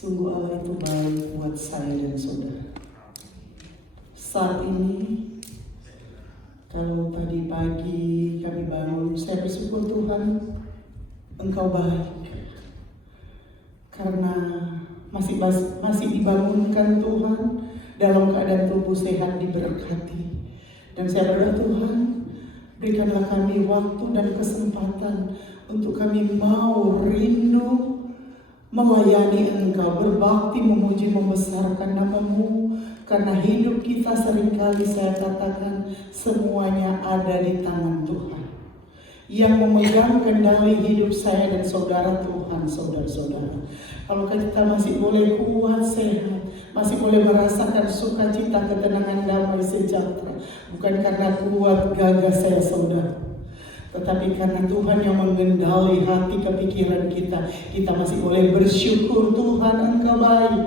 Sungguh Allah itu baik buat saya dan saudara. Saat ini, kalau tadi pagi kami bangun, saya bersyukur Tuhan, Engkau baik. Karena masih dibangunkan Tuhan, dalam keadaan tubuh sehat diberkati. Dan saya berdoa Tuhan, berikanlah kami waktu dan kesempatan untuk kami mau rindu melayani Engkau, berbakti, memuji, membesarkan nama-Mu. Karena hidup kita seringkali saya katakan semuanya ada di tangan Tuhan. Yang memegang kendali hidup saya dan saudara Tuhan, saudara-saudara. Kalau kita masih boleh kuat, sehat, masih boleh merasakan sukacita, ketenangan, damai, sejahtera. Bukan karena kuat gagah saya saudara, tetapi karena Tuhan yang mengendali hati kepikiran kita. Kita masih boleh bersyukur, Tuhan Engkau baik,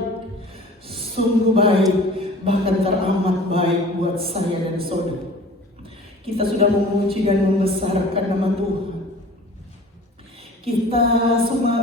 sungguh baik, bahkan teramat baik buat saya dan saudara. Kita sudah memuji dan membesarkan nama Tuhan. Kita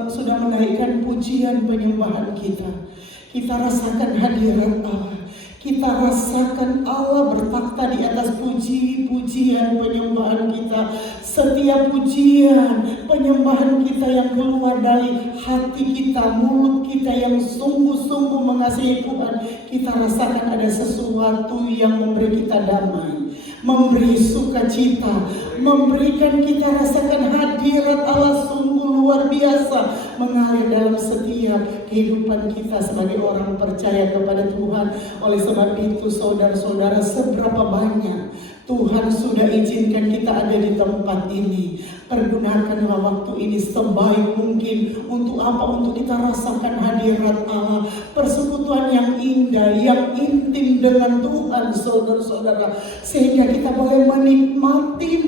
sudah menaikkan pujian penyembahan kita. Kita rasakan hadirat Allah. Kita rasakan Allah bertakhta di atas pujian penyembahan kita. Setiap pujian penyembahan kita yang keluar dari hati kita, mulut kita yang sungguh-sungguh mengasihi Tuhan, kita rasakan ada sesuatu yang memberi kita damai, memberi sukacita, memberikan kita rasakan hadirat Allah sungguh luar biasa mengalir dalam setiap kehidupan kita sebagai orang percaya kepada Tuhan. Oleh sebab itu saudara-saudara, seberapa banyak Tuhan sudah izinkan kita ada di tempat ini. Pergunakanlah waktu ini sebaik mungkin. Untuk apa? Untuk kita rasakan hadirat Allah, persekutuan yang indah, yang intim dengan Tuhan, saudara-saudara. Sehingga kita boleh menikmati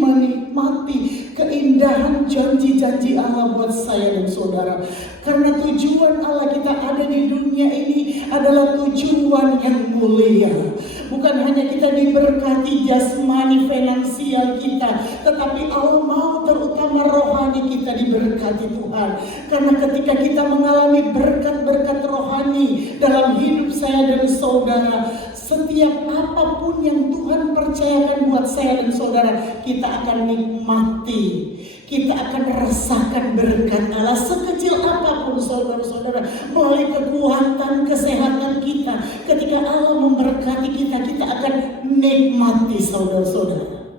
keindahan janji-janji Allah buat saya dan saudara. Karena tujuan Allah kita ada di dunia ini adalah tujuan yang mulia. Bukan hanya kita diberkati jasmani finansial kita, tetapi Allah mau terutama rohani kita diberkati Tuhan. Karena ketika kita mengalami berkat-berkat rohani dalam hidup saya dan saudara, setiap apapun yang Tuhan percayakan buat saya dan saudara, kita akan nikmati. Kita akan rasakan berkat Allah sekecil apapun saudara-saudara, melalui kekuatan kesehatan kita. Ketika Allah memberkati kita, kita akan nikmati saudara-saudara.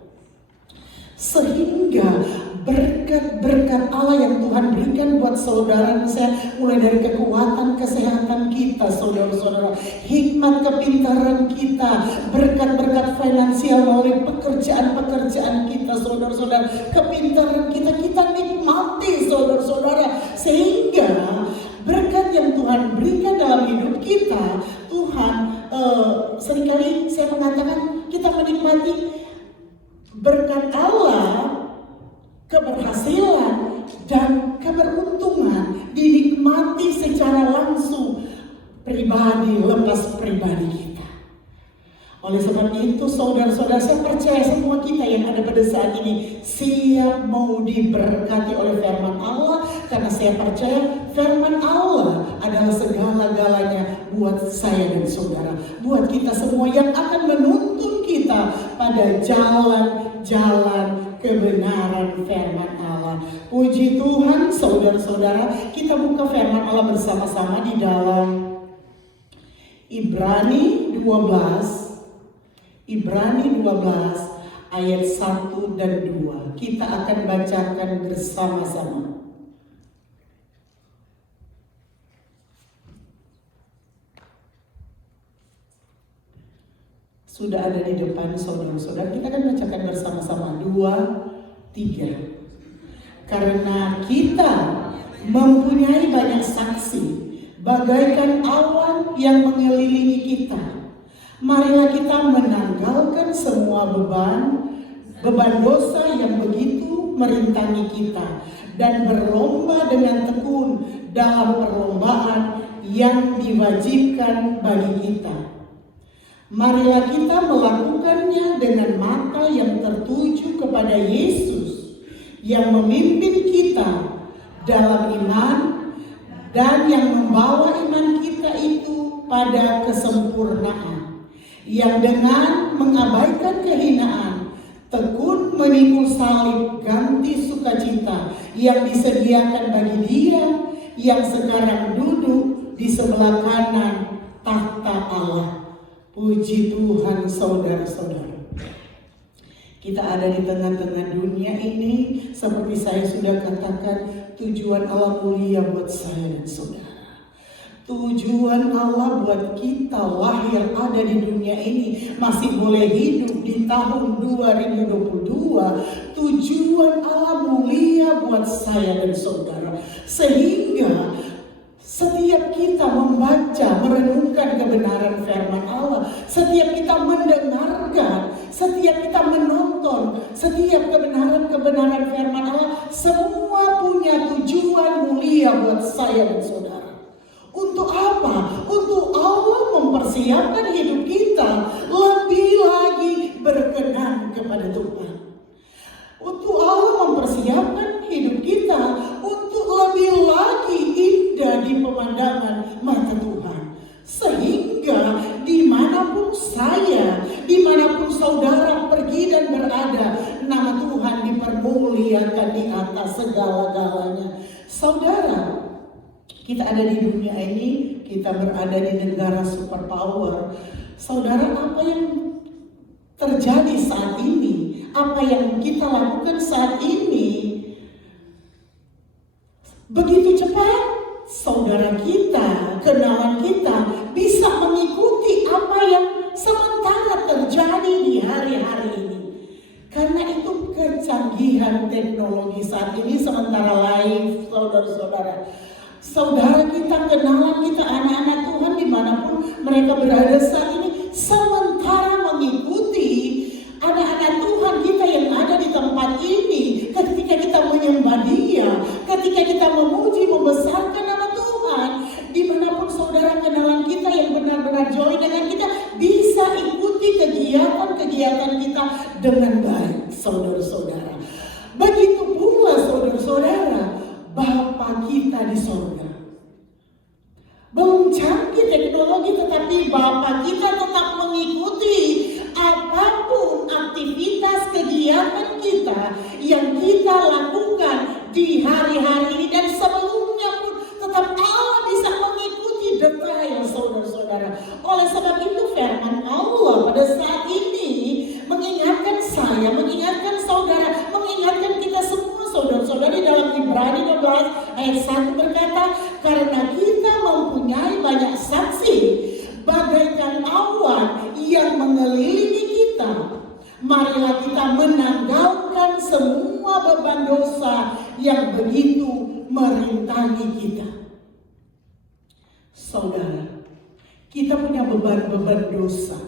Sehingga berkat-berkat Allah yang Tuhan berikan buat saudara dan saya, mulai dari kekuatan kesehatan kita saudara-saudara, hikmat kepintaran kita, berkat-berkat finansial melalui pekerjaan-pekerjaan kita saudara-saudara, kepintaran kita nikmati saudara-saudara. Sehingga berkat yang Tuhan berikan dalam hidup kita, Tuhan seringkali saya mengatakan kita menikmati berkat Allah, keberhasilan dan keberuntungan dinikmati secara langsung, pribadi lepas pribadi kita. Oleh sebab itu saudara-saudara, saya percaya semua kita yang ada pada saat ini siap mau diberkati oleh firman Allah. Karena saya percaya firman Allah adalah segala-galanya buat saya dan saudara, buat kita semua yang akan menuntun kita pada jalan-jalan kebenaran firman Allah. Puji Tuhan saudara-saudara, kita buka firman Allah bersama-sama di dalam Ibrani 12 ayat 1 dan 2. Kita akan bacakan bersama-sama. Sudah ada di depan saudara-saudara, kita akan bacakan bersama-sama. 2, 3. Karena kita mempunyai banyak saksi, bagaikan awan yang mengelilingi kita, marilah kita menanggalkan semua beban dosa yang begitu merintangi kita, dan berlomba dengan tekun dalam perlombaan yang diwajibkan bagi kita. Marilah kita melakukannya dengan mata yang tertuju kepada Yesus yang memimpin kita dalam iman dan yang membawa iman kita itu pada kesempurnaan, yang dengan mengabaikan kehinaan tekun memikul salib ganti sukacita yang disediakan bagi Dia yang sekarang duduk di sebelah kanan tahta Allah. Puji Tuhan saudara-saudara. Kita ada di tengah-tengah dunia ini, seperti saya sudah katakan, tujuan Allah mulia buat saya dan saudara. Tujuan Allah buat kita lahir ada di dunia ini, masih boleh hidup di tahun 2022. Tujuan Allah mulia buat saya dan saudara. Sehingga setiap kita membaca, merenungkan kebenaran firman Allah, setiap kita mendengarkan, setiap kita menonton, setiap kebenaran-kebenaran firman Allah, semua punya tujuan mulia buat saya dan saudara. Untuk apa? Untuk Allah mempersiapkan hidup kita lebih lagi berkenan kepada Tuhan. Untuk Allah mempersiapkan hidup kita untuk lebih lagi indah di pemandangan mata Tuhan. Sehingga dimanapun saya, dimanapun saudara pergi dan berada, nama Tuhan dipermuliakan di atas segala-galanya. Saudara, kita ada di dunia ini, kita berada di negara superpower. Saudara, apa yang terjadi saat ini, apa yang kita lakukan saat ini, begitu cepat saudara kita, kenalan kita bisa mengikuti apa yang sementara terjadi di hari-hari ini. Karena itu kecanggihan teknologi saat ini sementara live, saudara-saudara. Saudara kita, kenalan kita, anak-anak Tuhan dimanapun mereka berada saat ini, sementara mengikuti anak-anak Tuhan kita yang ada di tempat ini, ketika kita menyembah Dia, ketika kita memuji, membesarkan nama Tuhan, dimanapun saudara kenalan kita yang benar-benar join dengan kita, bisa ikuti kegiatan-kegiatan kita dengan baik, saudara-saudara. Begitu pula saudara-saudara, Bapa kita di sorga. Belum canggih teknologi, tetapi Bapa kita tetap mengikuti apapun aktivitas kegiatan kita yang kita lakukan di hari-hari ini dan sebelumnya pun tetap Allah bisa mengikuti detail saudara-saudara. Oleh sebab itu firman Allah pada saat ini mengingatkan saya, mengingatkan saudara, mengingatkan kita semua saudara-saudari dalam Ibrani 12 ayat 1 berkata, karena kita mempunyai banyak saksi bagaikan awan yang mengelilingi kita, marilah kita menanggalkan semua beban dosa yang begitu merintangi kita. Saudara, kita punya beban-beban dosa.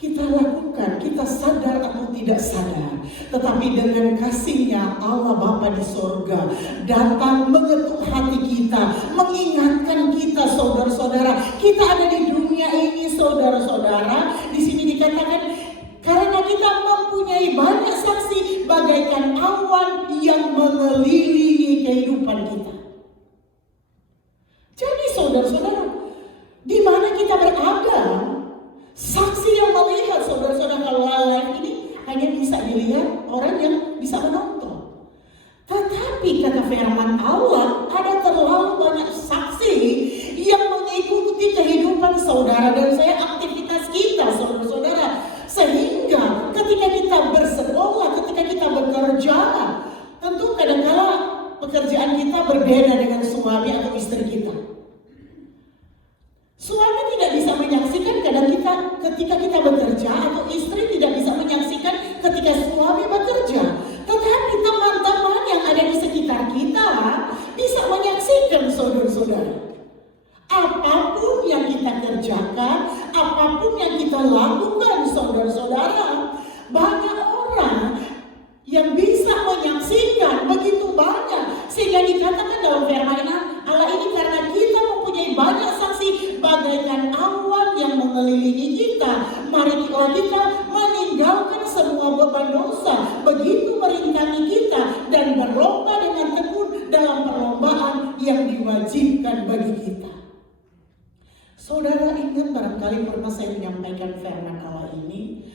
Kita lakukan, kita sadar atau tidak sadar. Tetapi dengan kasih-Nya Allah Bapa di sorga datang mengetuk hati kita, mengingatkan kita saudara-saudara. Kita ada di dunia ini saudara-saudara. Di sini dikatakan karena kita mempunyai banyak saksi bagaikan awan yang mengelilingi kehidupan kita. Jadi saudara-saudara, di mana kita berada, saksi yang melihat saudara-saudara. Kalau live ini hanya bisa dilihat orang yang bisa menonton. Tetapi kata firman Allah, ada terlalu banyak saksi yang mengikuti kehidupan saudara dan saya, aktivitas kita saudara-saudara. Sehingga ketika kita bersekolah, ketika kita bekerja, tentu kadang-kala pekerjaan kita berbeda dengan suami atau istri kita. Suami tidak bisa menyaksikan ketika kita bekerja, atau istri tidak bisa menyaksikan ketika suami bekerja. Tetapi teman-teman yang ada di sekitar kita bisa menyaksikan saudara-saudara. Apapun yang kita kerjakan, apapun yang kita lakukan saudara-saudara, banyak orang yang bisa menyaksikan, begitu banyak. Sehingga dikatakan dalam firman Allah ini, karena kita mempunyai banyak saksi bagaikan awan yang mengelilingi kita, mari kita meninggalkan semua beban dosa begitu merintangi kita dan berlomba dengan tekun dalam perlombaan yang diwajibkan Saudara ingat barangkali pernah saya menyampaikan firman Allah ini,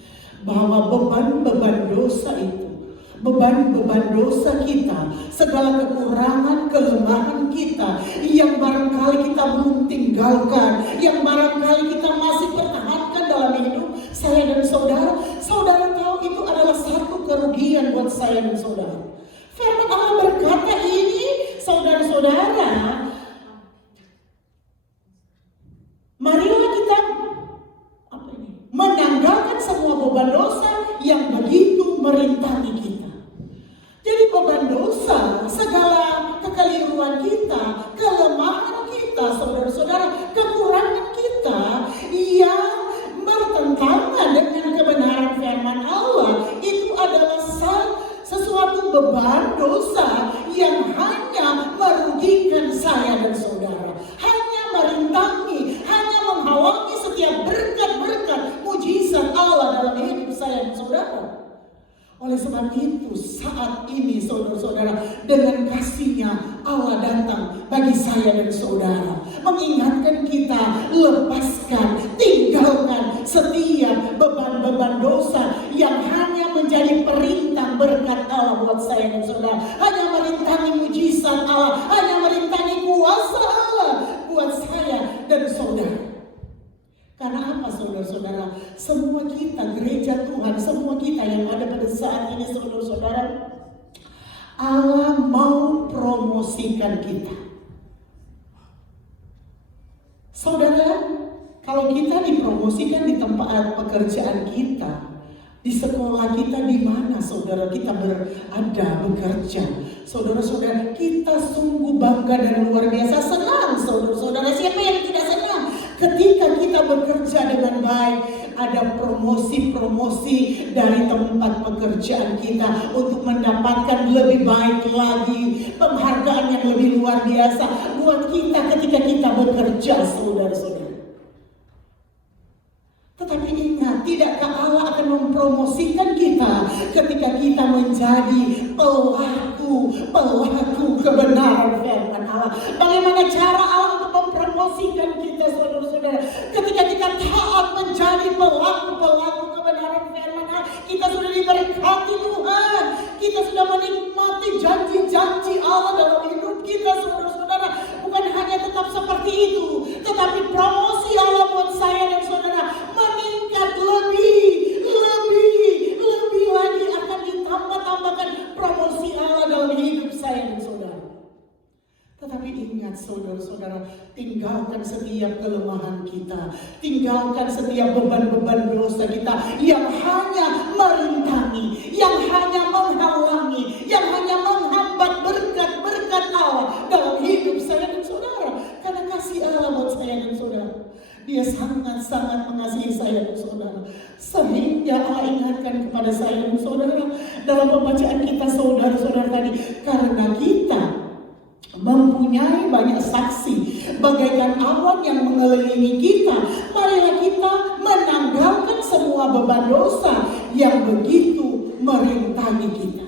bahwa beban-beban dosa itu, beban-beban dosa kita, segala kekurangan, kelemahan kita, yang barangkali kita belum tinggalkan, yang barangkali kita masih pertahankan dalam hidup saya dan saudara. Saudara tahu itu adalah satu kerugian buat saya dan saudara. Firman Allah berkata ini, saudara-saudara, marilah kita menanggalkan semua beban dosa yang begitu merintangi kita. Jadi beban dosa, segala kekeliruan kita, kelemahan kita, saudara-saudara, kekurangan kita yang bertentangan dengan kebenaran firman Allah, itu adalah sesuatu beban dosa yang hanya merugikan saya dan saudara, hanya merintangi, hanya menghalangi setiap berkat-berkat mujizat Allah dalam hidup saya dan saudara. Oleh sebab itu saat ini saudara-saudara, dengan kasih-Nya Allah datang bagi saya dan saudara, mengingatkan kita, lepaskan, tinggalkan setiap beban-beban dosa yang hanya menjadi perintah berkat Allah buat saya dan saudara, hanya merintangi mujizat Allah, hanya merintangi kuasa Allah buat saya dan saudara. Karena apa saudara-saudara? Semua kita, gereja Tuhan, semua kita yang ada pada saat ini saudara-saudara, Allah mau promosikan kita. Saudara, kalau kita dipromosikan di tempat pekerjaan kita, di sekolah kita, di mana saudara kita berada bekerja, saudara-saudara, kita sungguh bangga dan luar biasa senang saudara-saudara. Siapa yang tidak senang ketika kita bekerja dengan baik, ada promosi-promosi dari tempat pekerjaan kita untuk mendapatkan lebih baik lagi, penghargaan yang lebih luar biasa buat kita ketika kita bekerja saudara-saudara. Tetapi ingat, tidakkah Allah akan mempromosikan kita ketika kita menjadi pelaku kebenaran firman Allah? Bagaimana cara Allah untuk mempromosikan kita saudara-saudara? Ketika kita taat menjadi pelaku kebenaran firman Allah, kita sudah diberkati Tuhan, kita sudah menikmati janji-janji Allah dalam hidup kita saudara-saudara. Bukan hanya tetap seperti itu, tetapi promosi Allah buat saya dan saudara meningkat lebih lagi, akan ditambahkan promosi Allah dalam hidup saya dan saudara. Tetapi ingat saudara-saudara, tinggalkan setiap kelemahan kita, tinggalkan setiap beban-beban dosa kita yang hanya merintangi, yang hanya menghalangi, yang hanya menghambat berkat-berkat Allah dalam hidup saya dan saudara. Karena kasih Allah buat saya dan saudara, Dia sangat-sangat mengasihi saya dan saudara, sehingga Allah ingatkan kepada saya dan saudara dalam pembacaan kita saudara-saudara tadi, karena kita mempunyai banyak saksi bagaikan awan yang mengelilingi kita, marilah kita menanggalkan semua beban dosa yang begitu merintangi kita.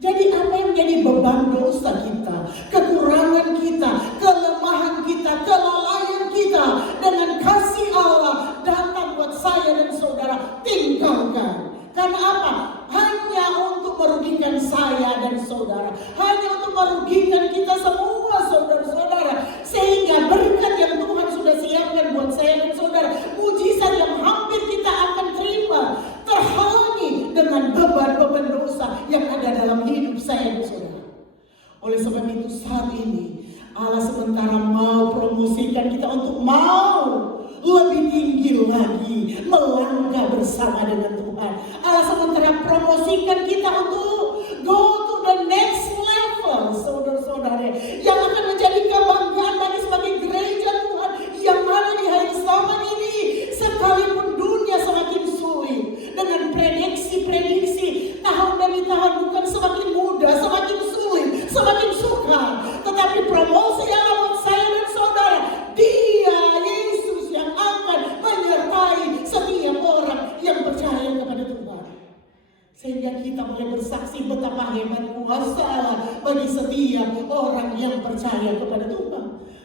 Jadi apa yang menjadi beban dosa kita, kekurangan kita, kelemahan kita, kelalaian kita, dengan kasih Allah datang buat saya dan saudara, tinggalkan. Karena apa? Hanya untuk merugikan saya dan saudara, hanya untuk merugikan kita semua saudara-saudara, sehingga berkat yang Tuhan sudah siapkan buat saya dan saudara, mujizat yang hampir kita akan terima, terhalangi dengan beban-beban dosa yang ada dalam hidup saya dan saudara. Oleh sebab itu saat ini Allah sementara mau promosikan kita untuk mau lebih tinggi lagi melangkah bersama dengan Tuhan. Allah sementara promosikan kita untuk go to the next level saudara-saudara, yang akan menjadi kebanggaan bagi sebagai gereja Tuhan yang ada di akhir zaman ini. Sekalipun dunia semakin sulit dengan prediksi tahun demi tahun, bukan semakin mudah, semakin sulit, semakin sukar, tetapi promosi yang buat saya dan saudara, Dia Yesus yang akan menyertai setiap orang yang percaya kepada Tuhan, sehingga kita boleh bersaksi betapa hebat kuasa Allah bagi setiap orang yang percaya kepada Tuhan.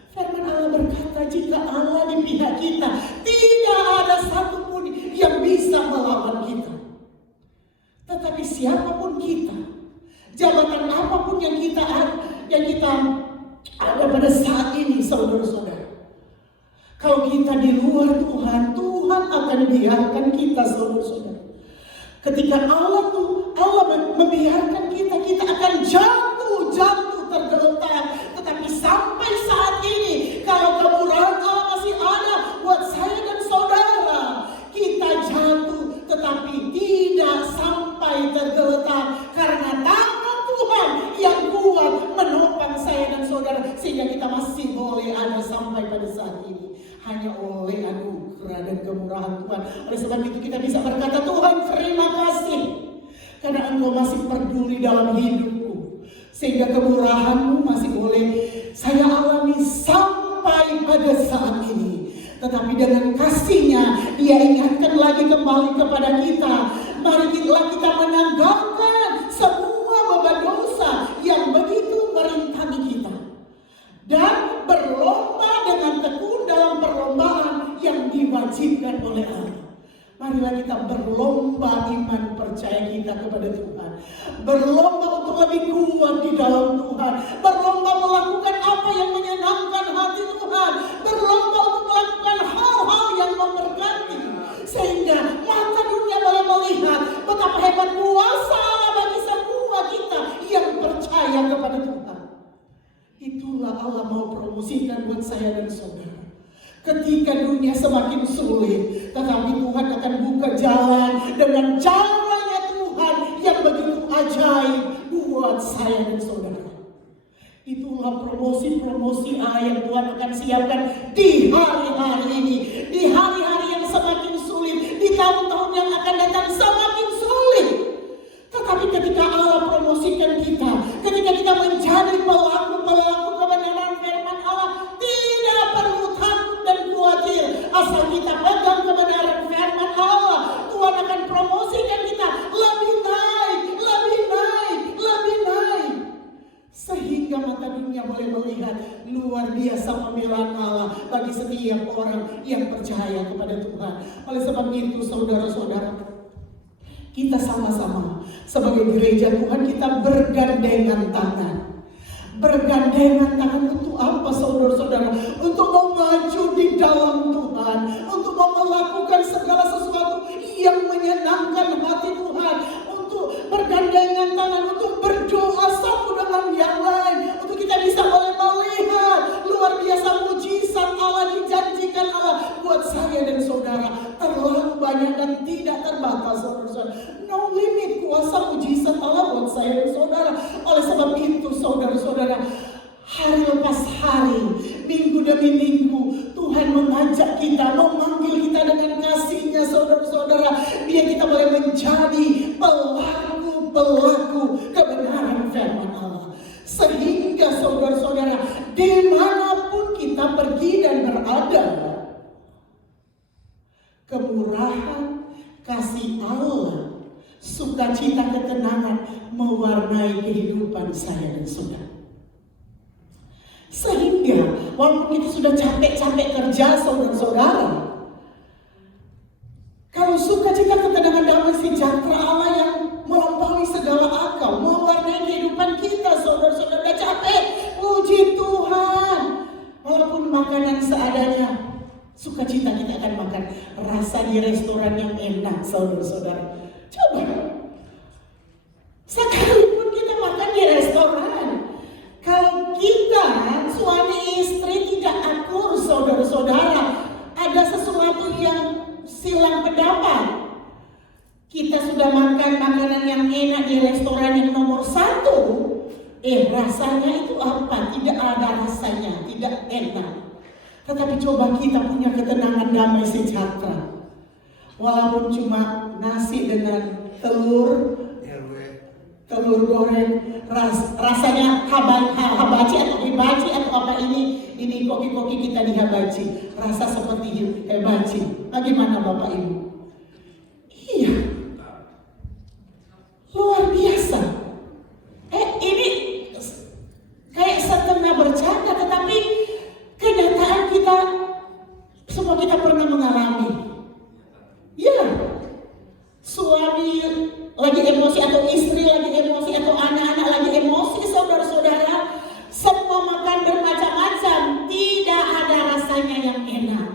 Firman Allah berkata, jika Allah di pihak kita. Tidak ada satupun yang bisa melawan kita. Tetapi siapapun kita, jabatan apapun yang kita ada pada saat ini, saudara-saudara, kalau kita di luar Tuhan, Tuhan akan biarkan kita, saudara-saudara. Ketika Allah membiarkan kita akan jatuh tergeletak. Tetapi sampai saat ini, kalau kemurahan Allah masih ada buat saya dan saudara, kita jatuh tetapi tidak sampai tergeletak, karena tangan Tuhan yang kuat menopang saya dan saudara, sehingga kita masih boleh ada sampai pada saat ini. Hanya oleh anugerah dan kemurahan Tuhan. Oleh sebab itu kita bisa berkata, Tuhan terima kasih, karena Engkau masih peduli dalam hidupku, sehingga kemurahan-Mu masih boleh saya alami sampai pada saat ini. Tetapi dengan kasih-Nya, Dia ingatkan lagi kembali kepada kita. Mari kita menanggalkan semua beban dosa yang begitu merintangi kita, dan berlomba dengan tekun dalam perlombaan yang diwajibkan oleh Allah. Marilah kita berlomba iman percaya kita kepada Tuhan. Berlomba untuk lebih kuat di dalam Tuhan. Berlomba melakukan apa yang menyenangkan hati Tuhan. Berlomba untuk melakukan hal-hal yang memberkati, sehingga mata dunia boleh melihat betapa hebat kuasa Allah bagi semua kita yang percaya kepada Tuhan. Itulah Allah mau promosikan buat saya dan saudara. Ketika dunia semakin sulit, tetapi Tuhan akan buka jalan dengan caranya Tuhan yang begitu ajaib buat saya dan saudara. Itulah promosi-promosi Allah yang Tuhan akan siapkan di hari-hari ini, di hari-hari yang semakin sulit, di tahun-tahun yang akan datang semakin sulit. Tetapi ketika Allah promosikan kita, ketika kita menjadi pelaku-pelaku kebenaran firman Allah, tidak perlu takut dan khawatir. Asal kita pegang kebenaran firman Allah, Tuhan akan promosikan kita lebih naik, lebih naik, lebih naik. Sehingga mata dunia boleh melihat luar biasa pembelaan Allah bagi setiap orang yang percaya kepada Tuhan. Oleh sebab itu, saudara-saudara, kita sama-sama sebagai gereja Tuhan, kita bergandengan tangan. Bergandengan tangan untuk apa, saudara-saudara? Untuk mau maju di dalam Tuhan, untuk mau melakukan segala sesuatu yang menyenangkan hati Tuhan, untuk bergandengan tangan, untuk berdoa satu dengan yang lain, untuk kita bisa boleh melihat luar biasa mujizat Allah, dijanjikan Allah buat saya dan saudara. Terlalu banyak dan tidak terbatas, saudara-saudara. No limit kuasa mujizat Allah buat saya dan saudara. Oleh sebab itu, saudara-saudara, hari lepas hari, minggu demi minggu, Tuhan mengajak kita, memanggil kita dengan kasih-Nya, saudara-saudara, biar kita boleh menjadi pelaku-pelaku kebenaran firman Allah. Sehingga saudara-saudara, dimanapun kita pergi dan berada, kemurahan, kasih Allah, sukacita, ketenangan mewarnai kehidupan saya dan saudara. Sehingga walaupun kita sudah capek-capek kerja, saudara-saudara, kalau sukacita, ketenangan, damai sejahtera Allah yang melampaui segala akal mewarnai kehidupan kita, saudara-saudara, udah capek, puji Tuhan. Walaupun makanan seadanya, sukacita kita akan makan. Rasa di restoran yang enak, saudara-saudara. Coba, sekalipun kita makan di restoran, kalau kita suami istri tidak akur, saudara-saudara, ada sesuatu yang silang pendapat. Kita sudah makan makanan yang enak di restoran yang nomor 1, rasanya itu apa? Tidak ada rasanya, tidak enak. Tetapi coba kita punya ketenangan, damai sejahtera. Walaupun cuma nasi dengan telur goreng, rasanya habaci atau hibaci atau apa ini koki-koki kita di habaci, rasa seperti hibaci. Bagaimana Bapak Ibu? Iya, luar biasa. Ini kayak setengah bercanda, tetapi kenyataan kita Semua kita pernah mengalami. Ya, suami lagi emosi atau istri lagi emosi atau anak-anak lagi emosi, saudara-saudara. Semua makan bermacam-macam, tidak ada rasanya yang enak.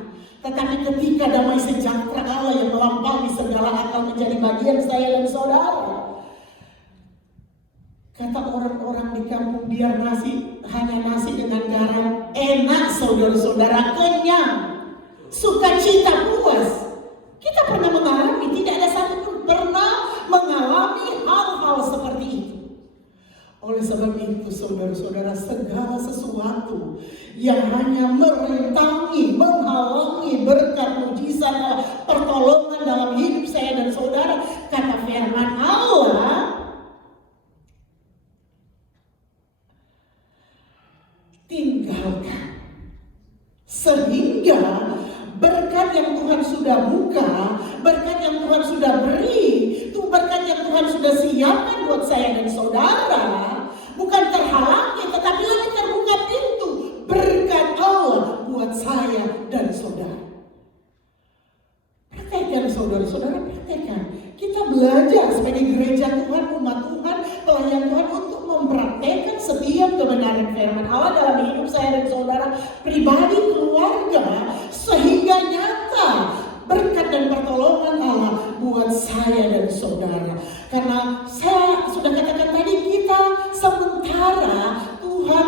Tetapi ketika damai sejahtera Allah yang melampaui segala akal menjadi bagian saya dan saudara. Kata orang-orang di kampung, biar hanya nasi dengan garam, enak saudara-saudara, kenyang, sukacita, puas. Kita pernah mengalami, tidak ada satupun pernah mengalami hal-hal seperti itu. Oleh sebab itu saudara-saudara, segala sesuatu yang hanya merintangi, menghalangi berkat mujizat pertolongan dalam hidup saya dan saudara, kata firman Allah, tinggalkan. Sehingga berkat yang Tuhan sudah buka, berkat yang Tuhan sudah beri, itu berkat yang Tuhan sudah siapkan buat saya dan saudara, bukan terhalangi, tetapi lagi terbuka pintu berkat Allah buat saya dan saudara. Praktekkan saudara-saudara, praktekkan. Kita belajar sebagai gereja Tuhan, umat Tuhan, pelayan Tuhan untuk mempraktekkan setiap kebenaran firman Allah dalam hidup saya dan saudara pribadi, keluarga, sehingga nyata berkat dan pertolongan Allah buat saya dan saudara. Karena saya sudah katakan tadi, kita sementara Tuhan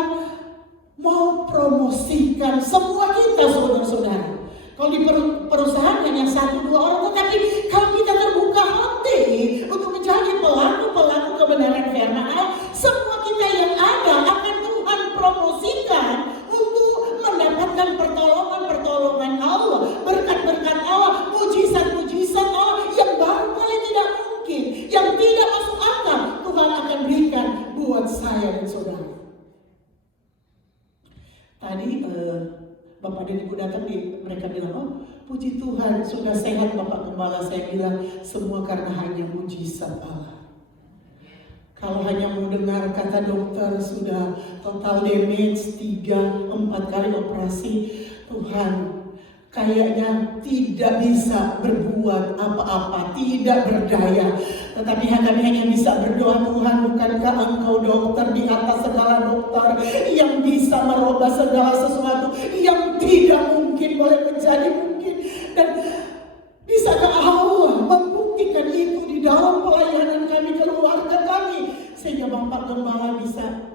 mau promosikan semua kita saudara-saudara. Kalau di perusahaan hanya 1-2 orang, tetapi kalau kita terbuka hati untuk menjadi pelaku-pelaku kebenaran firman Allah, semua kita yang ada akan Tuhan promosikan untuk mendapatkan pertolongan Allah, berkat-berkat Allah, mujizat-mujizat Allah yang barangkali tidak mungkin, yang tidak masuk akal, Tuhan akan berikan buat saya dan saudara. Tadi Bapak dan Ibu datang, mereka bilang, oh puji Tuhan sudah sehat Bapak Gembala. Saya bilang, semua karena hanya mujizat Allah. Kalau hanya mau dengar kata dokter sudah total damage 3-4 kali operasi, Tuhan kayaknya tidak bisa berbuat apa-apa, tidak berdaya. Tetapi kami hanya bisa berdoa, Tuhan, bukankah Engkau dokter di atas segala dokter yang bisa merubah segala sesuatu yang tidak mungkin boleh menjadi mungkin. Dan bisakah Allah membuktikan itu di dalam pelayanan kami, keluarga kami, sehingga Bapak Gembala bisa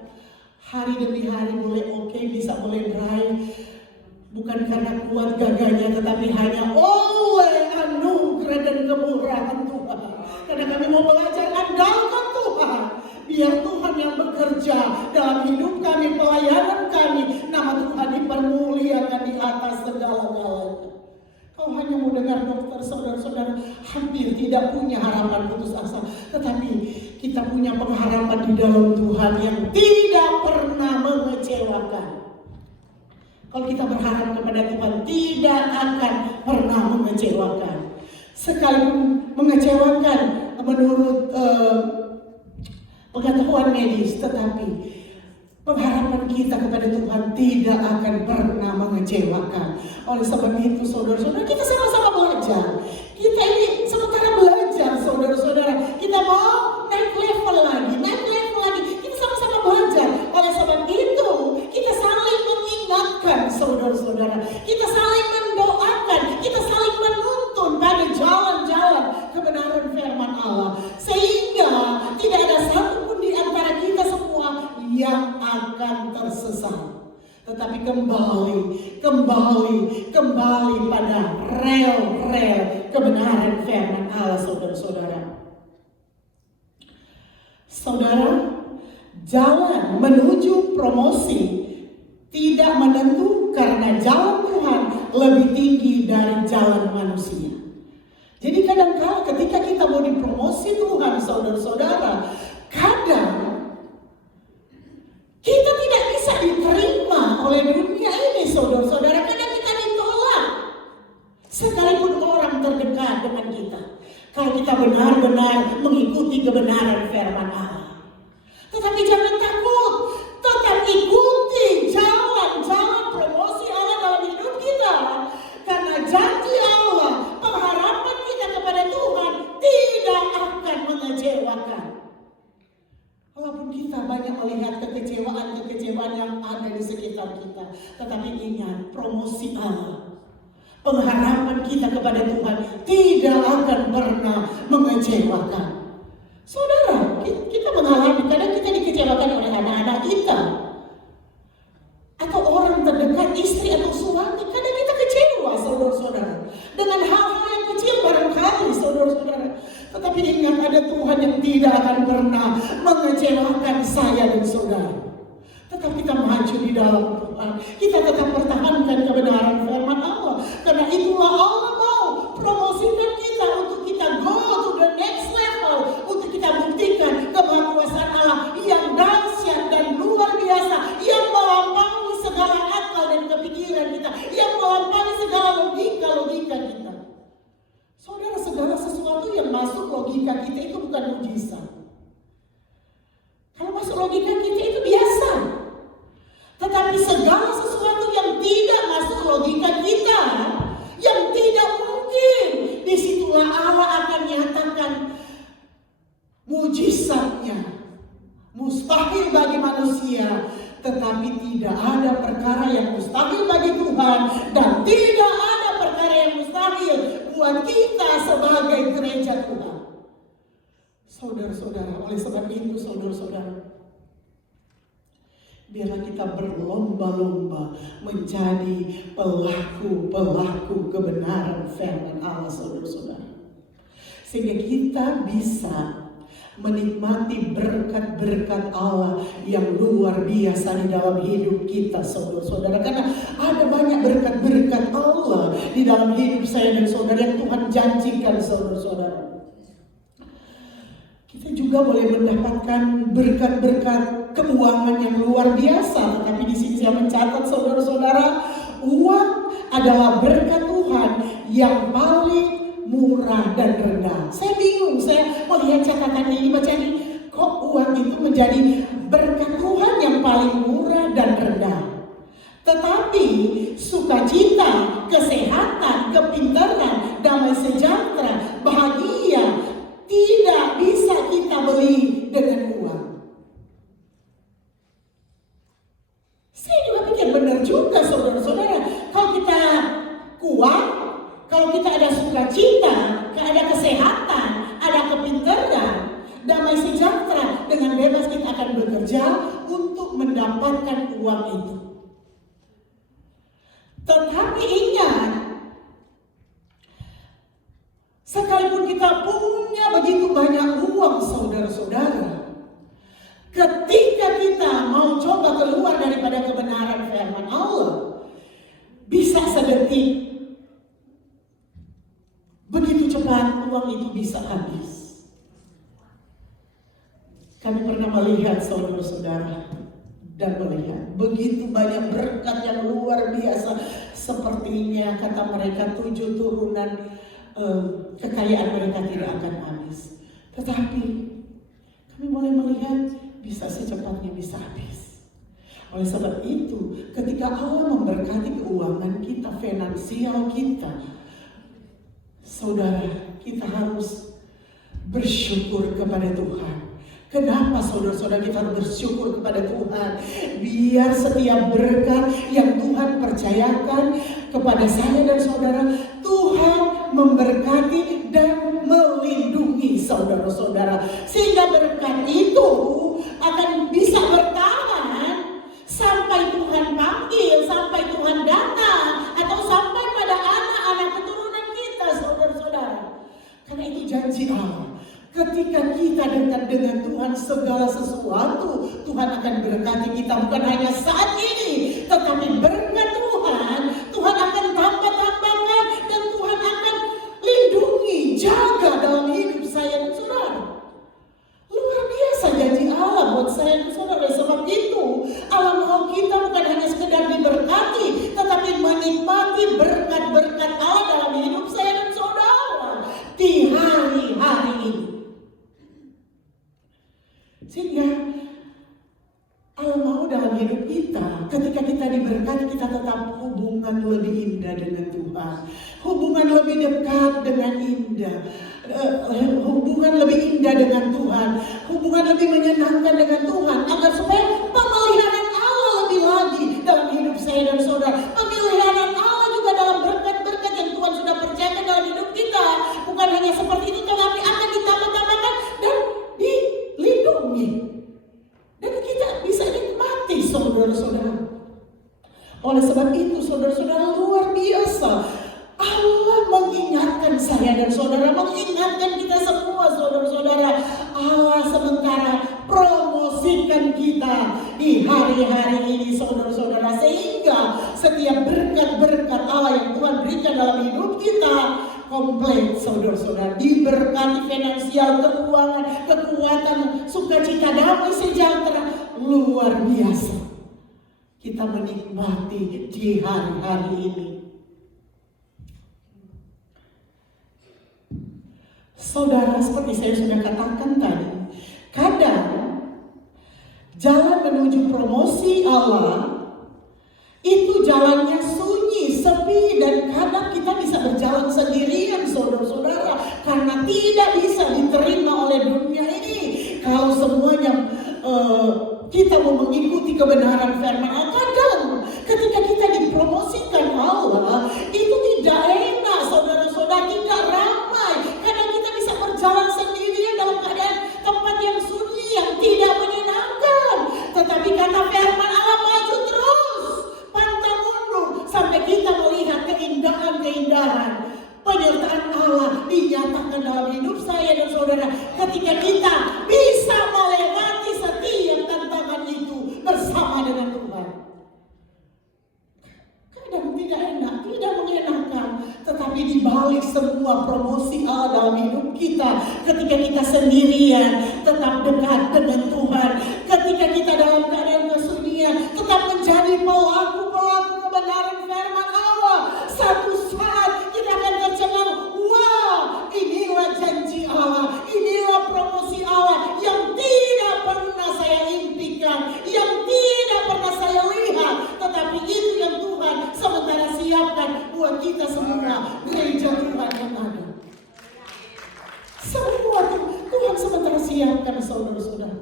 hari demi hari boleh bisa boleh drive. Bukan karena kuat gagahnya, tetapi hanya oleh anugerah dan kemurahan Tuhan. Karena kami mau belajar andalkan Tuhan. Biar Tuhan yang bekerja dalam hidup kami, pelayanan kami. Nama Tuhan dipermuliakan di atas segala-galanya. Kau hanya mau dengar dokter, saudara-saudara, hampir tidak punya harapan putus asa. Tetapi kita punya pengharapan di dalam Tuhan yang tidak pernah mengecewakan. Kalau kita berharap kepada Tuhan, tidak akan pernah mengecewakan. Sekalipun mengecewakan menurut pengetahuan medis, tetapi pengharapan kita kepada Tuhan tidak akan pernah mengecewakan. Oleh sebab itu saudara-saudara, kita sama-sama belajar. Kita ini sementara belajar saudara-saudara. Kita mau naik level lagi. Kita sama-sama belajar. Oleh sebab itu kita saling mengingatkan saudara-saudara. Kita saling mendoakan. Kita saling menuntun pada jalan-jalan kebenaran firman Allah. Sehingga tidak ada satupun di antara kita semua yang akan tersesat. Tetapi kembali pada rel-rel kebenaran firman Allah saudara-saudara. Saudara, jalan menuju promosi tidak menentu karena jalan Tuhan lebih tinggi dari jalan manusia. Jadi kadang-kala ketika kita mau dipromosi Tuhan saudara-saudara, kadang kita tidak bisa diterima oleh dunia ini saudara-saudara. Kadang kita ditolak sekalipun orang terdekat dengan kita. Kalau kita benar-benar mengikuti kebenaran firman Allah. Tetapi jangan takut, tetap ikuti jalan-jalan promosi Allah dalam hidup kita. Karena Tetapi ingat, promosi Allah, pengharapan kita kepada Tuhan tidak akan pernah mengecewakan. Saudara, kita mengalami, kadang kita dikecewakan oleh anak-anak kita, atau orang terdekat, istri atau suami. Kadang kita kecewa, saudara-saudara, dengan hal-hal yang kecil barangkali, saudara-saudara. Tetapi ingat, ada Tuhan yang tidak akan pernah mengecewakan saya dan saudara. Tetap kita maju di dalam Tuhan. Kita tetap pertahankan kebenaran firman Allah. Karena itulah Allah mau promosikan kita untuk kita go to the next level. Untuk kita buktikan kemahakuasaan Allah yang dahsyat dan luar biasa. Yang melampaui segala akal dan kepikiran kita. Yang melampaui segala logika kita. Saudara, segala sesuatu yang masuk logika kita itu bukan mujizat. Kalau masuk logika kita itu biasa. Tetapi segala sesuatu yang tidak masuk logika kita, yang tidak mungkin, disitulah Allah akan nyatakan mujizatnya. Mustahil bagi manusia, tetapi tidak ada perkara yang mustahil bagi Tuhan, dan tidak ada perkara yang mustahil buat kita sebagai gereja Tuhan. Saudara-saudara, oleh sebab itu saudara-saudara, biarlah kita berlomba-lomba menjadi pelaku-pelaku kebenaran firman Allah, saudara-saudara. Sehingga kita bisa menikmati berkat-berkat Allah yang luar biasa di dalam hidup kita, saudara-saudara. Karena ada banyak berkat-berkat Allah di dalam hidup saya dan saudara yang Tuhan janjikan, saudara-saudara. Kita juga boleh mendapatkan berkat-berkat keuangan yang luar biasa. Tetapi di sini saya mencatat, saudara-saudara, uang adalah berkat Tuhan yang paling murah dan rendah. Saya bingung, saya melihat catatan ini, baca ini, kok uang itu menjadi berkat Tuhan yang paling murah dan rendah. Tetapi sukacita, kesehatan, kepintaran, damai sejahtera, bahagia tidak bisa kita beli dengan uang. Saya juga pikir benar juga, saudara-saudara. Kalau kita kuat, kalau kita ada sukacita, ada kesehatan, ada kepintaran, damai sejahtera, dengan bebas kita akan bekerja untuk mendapatkan uang itu. Tetapi ingat, sekalipun kita punya begitu banyak uang, saudara-saudara, ketika kita mau coba keluar daripada kebenaran firman Allah, bisa sedetik, begitu cepat uang itu bisa habis. Kami pernah melihat, saudara-saudara, dan melihat begitu banyak berkat yang luar biasa. Sepertinya kata mereka 7 turunan kekayaan mereka tidak akan habis. Tetapi kami boleh melihat bisa secepatnya bisa habis. Oleh sebab itu, ketika Allah memberkati keuangan kita, finansial kita, saudara, kita harus bersyukur kepada Tuhan. Kenapa saudara-saudara kita harus bersyukur kepada Tuhan? Biar setiap berkat yang Tuhan percayakan kepada saya dan saudara, Tuhan memberkati dan melindungi saudara-saudara. Sehingga berkat itu akan bisa bertahan sampai Tuhan panggil, sampai Tuhan datang, atau sampai pada anak-anak keturunan kita, saudara-saudara. Karena itu janji Allah. Ketika kita dekat dengan Tuhan, segala sesuatu Tuhan akan berkati kita. Bukan hanya saat ini, tetapi berkat Tuhan akan tambah-tambahkan, dan Tuhan akan lindungi, jaga dalam hidup saya dan saudara. Luar biasa janji Allah buat saya dan saudara. Sebab itu Allah mau kita bukan hanya sekedar diberkati, tetapi menikmati berkat-berkat Allah dalam hidup saya dan saudara di hari-hari ini. Sehingga Allah mau dalam hidup kita, ketika kita diberkati, kita tetap hubungan lebih indah dengan Tuhan, hubungan lebih dekat dengan hubungan lebih indah dengan Tuhan, hubungan lebih menyenangkan dengan Tuhan, agar supaya pemeliharaan Allah lebih lagi dalam hidup saya saya dan saudara. Pemeliharaan Allah juga dalam berkat-berkat yang Tuhan sudah percayakan dalam hidup kita. Bukan hanya seperti itu, tetapi akan ditambah-tambahkan dan dilindungi. Dan kita bisa nikmati saudara-saudara. Oleh sebab itu saudara-saudara, luar biasa Allah mengingatkan saya dan saudara, mengingatkan kita semua saudara-saudara. Allah sementara promosikan kita di hari-hari ini saudara-saudara, sehingga setiap berkat-berkat Allah yang Tuhan berikan dalam hidup kita komplit saudara-saudara. Diberkati finansial, keuangan, kekuatan, sukacita, damai, sejahtera, luar biasa kita menikmati di hari-hari ini. Saudara, seperti saya sudah katakan tadi, kadang jalan menuju promosi Allah itu jalannya sunyi, sepi, dan kadang kita bisa berjalan sendirian saudara-saudara, karena tidak bisa diterima oleh dunia ini. Kalau semuanya kita mau mengikuti kebenaran firman Allah, kadang ketika kita dipromosikan Allah itu tidak enak saudara-saudara, tidak ramai. Kadang kita bisa berjalan sendirian dalam keadaan tempat yang sunyi, yang tidak menyenangkan. Tetapi kata firman Allah, maju terus, pantang mundur, sampai kita melihat keindahan-keindahan penyertaan Allah dinyatakan dalam hidup saya dan saudara. Ketika kita bisa melewati setiap tantangan itu bersama dengan Tuhan. Kadang tidak enak, tidak mengenakan, tetapi di balik semua promosi Allah dalam hidup kita, ketika kita sendirian tetap dekat dengan Tuhan, ketika kita dalam keadaan kesunyian tetap menjadi pelaku-pelaku kebenaran firman Allah, satu saat kita akan tercengang, wah, inilah janji Allah, inilah promosi Allah yang tidak pernah saya impikan, yang tidak pernah saya lihat, tetapi itu yang Tuhan sementara siapkan buat kita semua, gereja Tuhan yang ada. Semua Tuhan sementara siapkan saudara-saudara.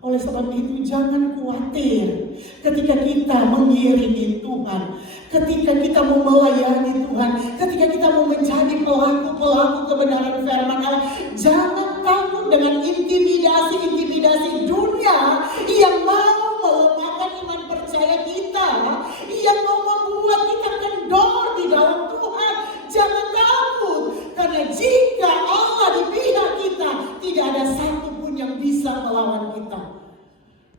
Oleh sebab itu jangan khawatir ketika kita mengiringi Tuhan, ketika kita mau melayani Tuhan, ketika kita mau menjadi pelaku-pelaku kebenaran firman Allah. Jangan takut dengan intimidasi dunia yang mau melemahkan iman percaya kita, yang mau membuat kita kendor di dalam Tuhan. Jangan takut, karena jika Allah di pihak kita, tidak ada satupun yang bisa melawan kita.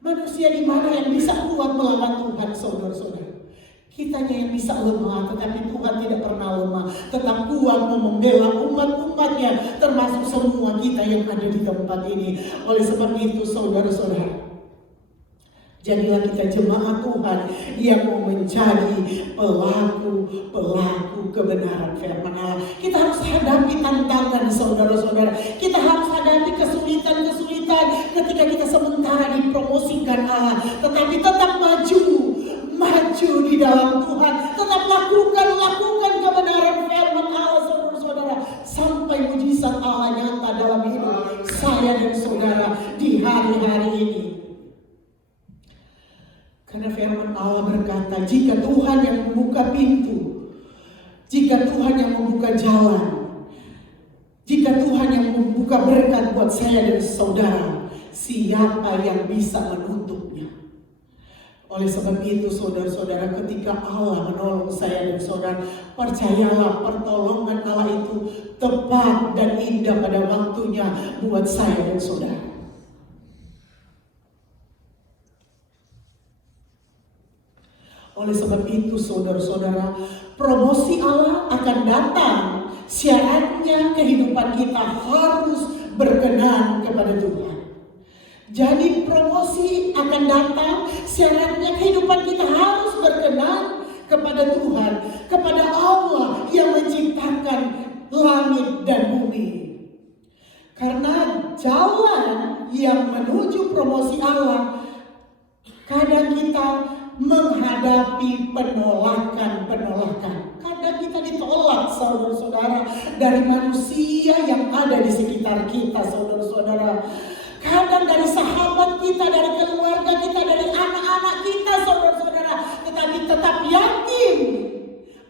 Manusia di mana yang bisa kuat melawan Tuhan, saudara-saudara? Kitanya yang bisa lemah, tetapi Tuhan tidak pernah lemah. Tetap kuat membela umat-umatnya, termasuk semua kita yang ada di tempat ini. Oleh sebab itu, saudara-saudara, jadilah kita jemaat Tuhan yang mau menjadi pelaku kebenaran firman Allah. Kita harus hadapi tantangan saudara-saudara. Kita harus hadapi kesulitan-kesulitan ketika kita sementara dipromosikan Allah. Tetapi tetap maju di dalam Tuhan. Tetap lakukan kebenaran firman Allah saudara-saudara. Sampai mujizat Allah nyata dalam hidup saya dan saudara di hari-hari ini. Karena firman Allah berkata, jika Tuhan yang membuka pintu, jika Tuhan yang membuka jalan, jika Tuhan yang membuka berkat buat saya dan saudara, siapa yang bisa menutupnya? Oleh sebab itu saudara-saudara, ketika Allah menolong saya dan saudara, percayalah pertolongan Allah itu tepat dan indah pada waktunya buat saya dan saudara. Oleh sebab itu saudara-saudara, promosi Allah akan datang. Syaratnya kehidupan kita harus berkenan kepada Tuhan. Jadi promosi akan datang, syaratnya kehidupan kita harus berkenan kepada Tuhan, kepada Allah yang menciptakan langit dan bumi. Karena jalan yang menuju promosi Allah, kadang kita menghadapi penolakan. Kadang kita ditolak saudara-saudara dari manusia yang ada di sekitar kita saudara-saudara. Kadang dari sahabat kita, dari keluarga kita, dari anak-anak kita saudara-saudara. tetapi tetap yakin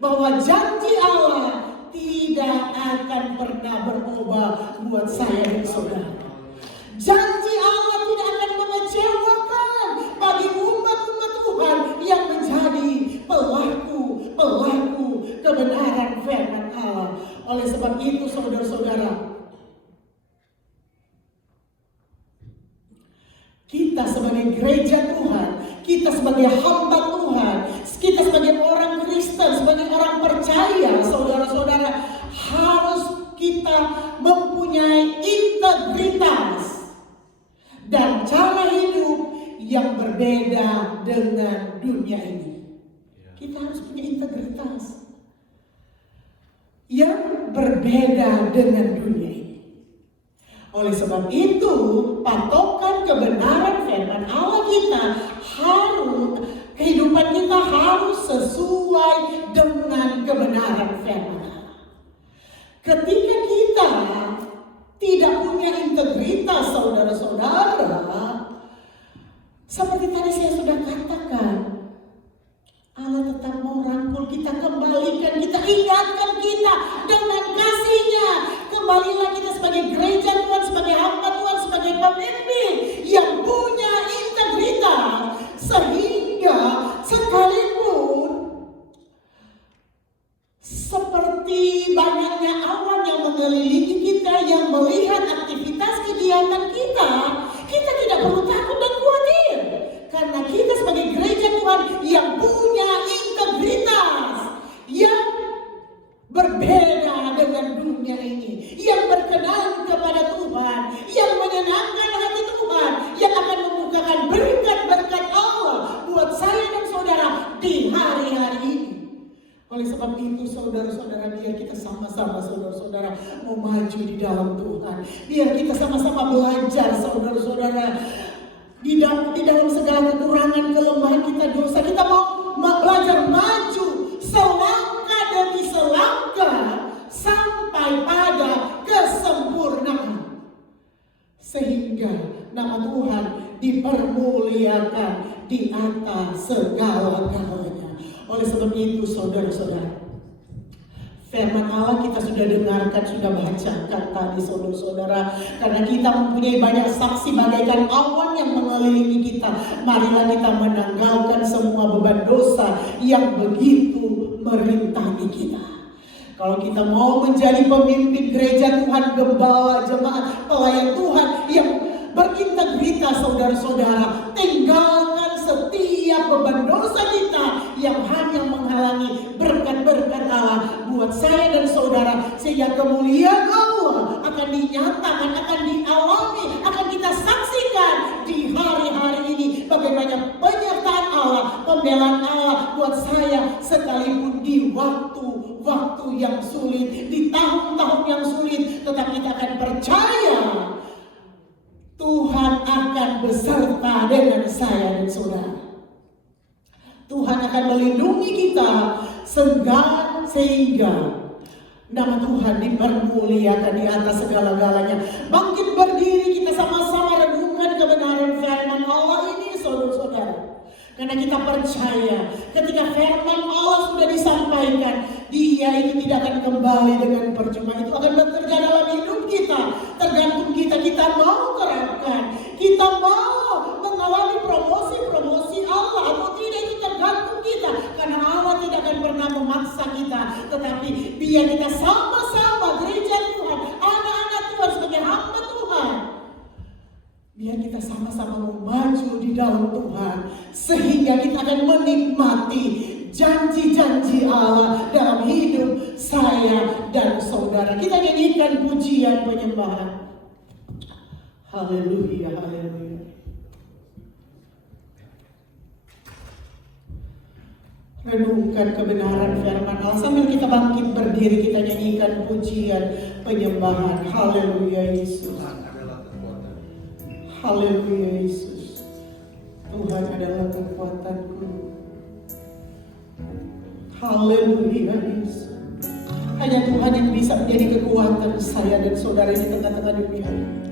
bahwa janji Allah tidak akan pernah berubah buat saya dan saudara. Janji Allah tidak akan mengecewakan bagi umat-umat Tuhan yang menjadi pelaku kebenaran firman Allah. Oleh sebab itu saudara-saudara, kita sebagai gereja Tuhan, kita sebagai hamba Tuhan, kita sebagai orang Kristen, sebagai orang percaya, saudara-saudara, harus kita mempunyai integritas dan cara hidup yang berbeda dengan dunia ini. Kita harus punya integritas yang berbeda dengan dunia ini. Oleh sebab itu, patokan kebenaran firman Allah kita kehidupan kita harus sesuai dengan kebenaran firman Allah. Ketika kita tidak punya integritas, saudara-saudara, seperti tadi saya sudah katakan, Allah tetap mau rangkul kita, kembalikan kita, ingatkan kita dengan kasih-Nya. Kembalilah kita sebagai gereja Tuhan, sebagai hamba Tuhan, sebagai pemimpin yang punya integritas, sehingga sekalipun seperti banyaknya awan yang mengelilingi kita, yang melihat aktivitas kegiatan kita, kita tidak perlu takut dan khawatir. Karena kita sebagai gereja Tuhan yang punya integritas, yang berbeda dengan dunia ini, yang berkenan kepada Tuhan, yang menyenangkan hati Tuhan, yang akan membukakan berkat-berkat Allah buat saya dan saudara di hari-hari ini. Oleh sebab itu saudara-saudara, biar kita sama-sama saudara-saudara mau maju di dalam Tuhan. Biar kita sama-sama belajar saudara-saudara. Di dalam segala kekurangan, kelemahan kita, dosa, kita mau belajar maju selangkah demi selangkah sampai pada kesempurnaan, sehingga nama Tuhan dipermuliakan di atas segala-galanya. Oleh sebab itu saudara-saudara, firman Allah kita sudah dengarkan, sudah bacakan tadi saudara-saudara. Karena kita mempunyai banyak saksi bagaikan awan yang mengelilingi kita, marilah kita menanggalkan semua beban dosa yang begitu merintangi kita. Kalau kita mau menjadi pemimpin gereja Tuhan, gembala, jemaat, pelayan Tuhan yang berintegritas, saudara-saudara, tinggalkan setiap beban dosa kita yang hanya menghalangi berkat-berkat Allah buat saya dan saudara, sehingga kemuliaan Allah akan dinyatakan, akan dialami, akan kita saksikan di hari-hari ini. Bagaimana penyertaan Allah, pembelaan Allah buat saya, sekalipun di waktu-waktu yang sulit, di tahun-tahun yang sulit, tetap kita akan percaya Tuhan akan beserta dengan saya dan saudara. Tuhan akan melindungi kita sehingga nama Tuhan dipermuliakan di atas segala-galanya. Bangkit berdiri, kita sama-sama renungkan kebenaran firman Allah ini saudara-saudara. Karena kita percaya ketika firman Allah sudah disampaikan, Dia itu tidak akan kembali dengan percuma. Itu akan bekerja dalam hidup kita. Tergantung kita mau terapkan, kita mau mengalami promosi Allah atau tidak, itu tergantung kita. Karena Allah tidak akan pernah memaksa kita, tetapi biar kita sama-sama gereja Tuhan, anak-anak Tuhan, sebagai hamba Tuhan, biar kita sama-sama maju di dalam Tuhan, sehingga kita akan menikmati janji-janji Allah dalam hidup saya dan saudara. Kita nyanyikan pujian penyembahan. Haleluya, haleluya. Renungkan kebenaran firman Allah. Sambil kita bangkit berdiri, kita nyanyikan pujian penyembahan. Haleluya Yesus. Haleluya Yesus. Tuhan adalah kekuatanku. Haleluya Yesus. Hanya Tuhan yang bisa menjadi kekuatan saya dan saudara di tengah-tengah dunia ini.